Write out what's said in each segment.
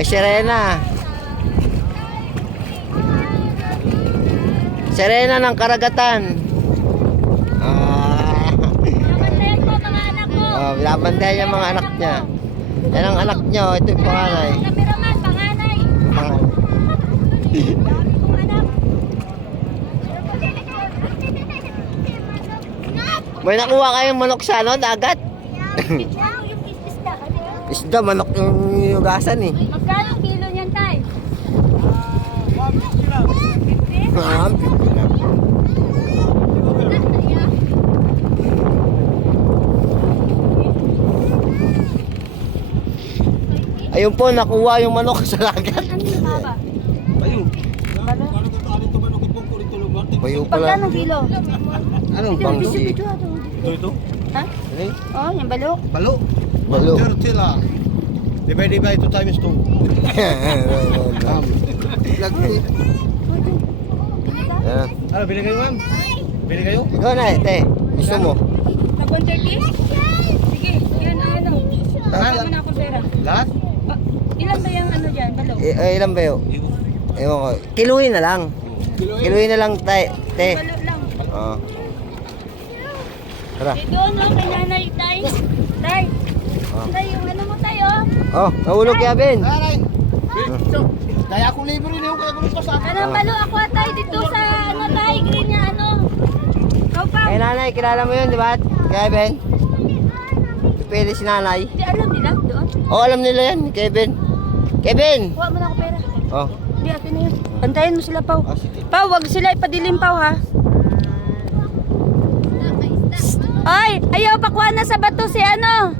May sirena. Sirena ng karagatan. Binabantayan ko mga anak ko. Binabantayan yung mga anak niya. Yan ang anak niyo. Ito yung panganay. Kameraman, panganay. Kung anak. May nakuha kayong manok sa ano, dagat? Yung isda. Isda, manok yung yugasan eh. Magkano kilo niyan, tay? Ayun po, nakuha yung manok sa dagat. Ano yung haba? Bayo pala. Pagkano kilo? Anong bangsi? Ito? Ha? Oh, yung balok. Balo? Balo. Sila. Divide 2 times 2. Yan. Ano, bili kayo ma'am? Bili kayo? Ikaw na, te. Gusto mo? Tag 130? Sige, yan ang ano. Bigyan mo na akong pera. Lahat? Ilan ba yung ano dyan, balok? Ilan ba yun? Ewan ko. Kiluhin na lang. Kiluhin na lang, te. Balok lang. Oo. Tara. Doon, no, kay nanay, tay. Tay. Oh. Tay, yung ano mo tayo? Oh, nahulog kaya, Ben. Aray! Kaya ako libre rin yung kaya ko pa sa akin. Anong balo ako, tay, dito sa ano, tay, green niya, ano. Ikaw pa. Kay nanay, kilala mo yun, di ba? Kaya, Ben. Pipili si nanay. Di alam nila, doon. Oh, alam nila yan, Kevin. Kevin! Kuha mo na ako pera. Oh. Di, atin na yun. Bantayan mo sila, Pau. Oh, sige. Pau, wag sila ipadilim, Pau, ha? Ay, ayaw pakuha na sa bato si ano.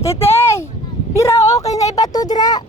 Tete, mira okay na ibato dira.